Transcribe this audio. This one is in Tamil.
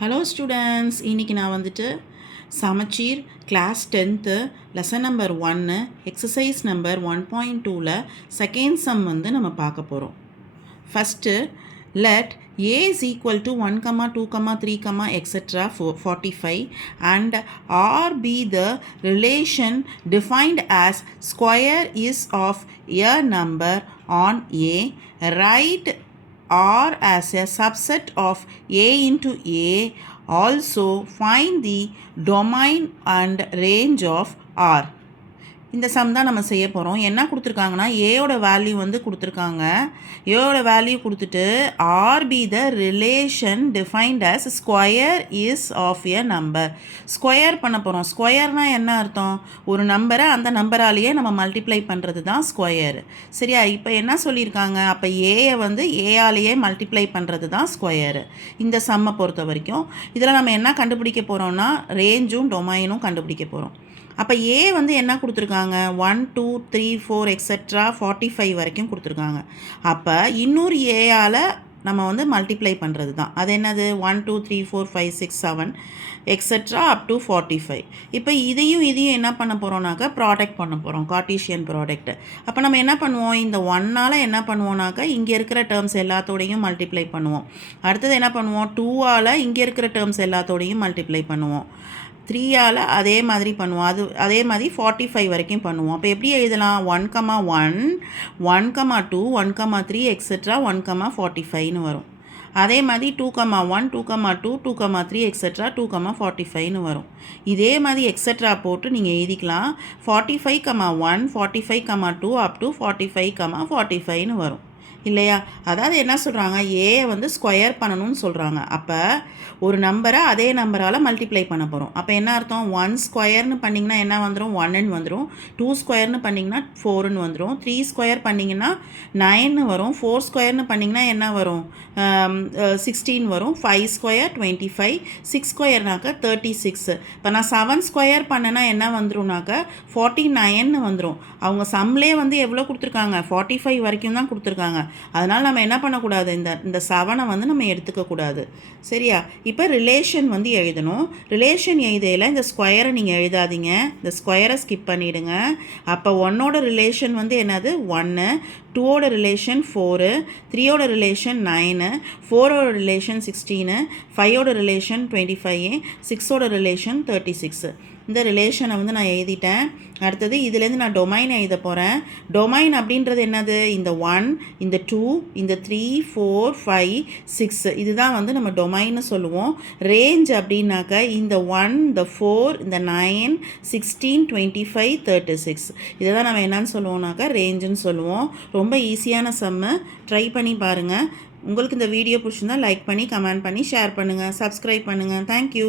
ஹலோ ஸ்டூடெண்ட்ஸ், இன்றைக்கி நான் வந்துட்டு சமச்சீர் class 10th lesson number 1 exercise number 1.2ல் செகண்ட் சம் வந்து நம்ம பார்க்க போகிறோம். First let a is equal to 1, 2, 3, etc. 45 and r be the relation defined as square is of a number on a. Write R as a subset of A into A. Also find the domain and range of R. இந்த சம் தான் நம்ம செய்ய போகிறோம். என்ன கொடுத்துருக்காங்கன்னா ஏயோட வேல்யூ வந்து கொடுத்துருக்காங்க. ஏயோட வேல்யூ கொடுத்துட்டு R be the relation defined as square is of a number. Square பண்ண போகிறோம். ஸ்கொயர்னால் என்ன அர்த்தம்? ஒரு நம்பரை அந்த நம்பராலேயே நம்ம மல்டிப்ளை பண்ணுறது தான் ஸ்கொயர். சரியா? இப்போ என்ன சொல்லியிருக்காங்க? அப்போ ஏயை வந்து ஏஆலேயே மல்டிப்ளை பண்ணுறது தான் ஸ்கொயர். இந்த சம்மை பொறுத்த வரைக்கும் இதில் நம்ம என்ன கண்டுபிடிக்க போகிறோம்னா ரேஞ்சும் டொமைனும் கண்டுபிடிக்க போகிறோம். அப்போ ஏ வந்து என்ன கொடுத்துருக்காங்க? 1, 2, 3, 4 எக்ஸெட்ரா 45 வரைக்கும் கொடுத்துருக்காங்க. அப்போ இன்னொரு ஏயால் நம்ம வந்து மல்டிப்ளை பண்ணுறது தான். அது என்னது? 1, 2, 3, 4, 5, 6, 7 எக்ஸெட்ரா அப் டு 45. இப்போ இதையும் என்ன பண்ண போகிறோம்னாக்கா ப்ராடக்ட் பண்ண போகிறோம், கார்ட்டீசியன் ப்ராடக்ட். அப்போ நம்ம என்ன பண்ணுவோம்? இந்த 1ஆல் என்ன பண்ணுவோம்னாக்கா இங்கே இருக்கிற டேர்ம்ஸ் எல்லாத்தோடையும் மல்டிப்ளை பண்ணுவோம். அடுத்தது என்ன பண்ணுவோம்? 2ஆல் இங்கே இருக்கிற டேர்ம்ஸ் எல்லாத்தோடையும் மல்டிப்ளை பண்ணுவோம். 3ஆல் அதே மாதிரி பண்ணுவோம். அதே மாதிரி 45 வரைக்கும் பண்ணுவோம். அப்போ எப்படி எழுதலாம்? 1, 1, 1, 2, 1, 3 எக்ஸெட்ரா 1, 45ன்னு வரும். அதே மாதிரி 2, 1, 2, 2, 2, 3 எக்ஸெட்ரா 2, 45ன்னு வரும். இதே மாதிரி எக்ஸெட்ரா போட்டு நீங்கள் எழுதிக்கலாம். 45, 1, 45, 2 அப் டு 45, 45ன்னு வரும் இல்லையா? அதாவது என்ன சொல்கிறாங்க? ஏயை வந்து ஸ்கொயர் பண்ணணும்னு சொல்கிறாங்க. அப்போ ஒரு நம்பரை அதே நம்பரால் மல்டிப்ளை பண்ண போகிறோம். அப்போ என்ன அர்த்தம்? 1 ஸ்கொயர்னு பண்ணிங்கன்னா என்ன வந்துடும்? 1ன்னு வந்துடும். 2 ஸ்கொயர்னு பண்ணிங்கன்னா 4ன்னு வந்துடும். 3 ஸ்கொயர் பண்ணிங்கன்னா 9ன்னு வரும். 4 ஸ்கொயர்னு பண்ணிங்கன்னா என்ன வரும்? 16 வரும். 5 ஸ்கொயர் 25. 6 ஸ்கொயர்னாக்கா 36. இப்போ நான் 7 ஸ்கொயர் பண்ணேன்னா என்ன வந்துடும்னாக்கா 49ன்னு வந்துடும். அவங்க சம்லே வந்து எவ்வளோ கொடுத்துருக்காங்க? 45 வரைக்கும் தான் கொடுத்துருக்காங்க. அதனால் நம்ம என்ன பண்ணக்கூடாது? இந்த 7 வந்து நம்ம எடுத்துக்கக்கூடாது. சரியா? இப்போ ரிலேஷன் வந்து எழுதணும். ரிலேஷன் எழுதையில் இந்த ஸ்கொயரை நீங்கள் எழுதாதீங்க. இந்த ஸ்கொயரை ஸ்கிப் பண்ணிவிடுங்க. அப்போ 1ஓட ரிலேஷன் வந்து என்னது? 1, 2ஓட ரிலேஷன் 4, 3ஓட ரிலேஷன் 9, 4ஓட ரிலேஷன் 16, 5ஓட ரிலேஷன் 25, 6ஓட ரிலேஷன் 36. இந்த ரிலேஷனை வந்து நான் எழுதிட்டேன். அடுத்தது இதுலேருந்து நான் டொமைன் எழுத போகிறேன். டொமைன் அப்படின்றது என்னது? இந்த 1, இந்த 2, இந்த 3, 4, 5, 6 இதுதான் வந்து நம்ம டொமைன்னு சொல்லுவோம். ரேஞ்ச் அப்படின்னாக்க இந்த 1, இந்த 4, இந்த 9, 16, 25, 36 இதை தான் நம்ம என்னன்னு சொல்லுவோம்னாக்கா ரேஞ்சுன்னு சொல்லுவோம். ரொம்ப ஈஸியான சம்மு. ட்ரை பண்ணி பாருங்கள். உங்களுக்கு இந்த வீடியோ பிடிச்சிருந்தா லைக் பண்ணி, கமெண்ட் பண்ணி, ஷேர் பண்ணுங்கள், சப்ஸ்கிரைப் பண்ணுங்கள். தேங்க்யூ.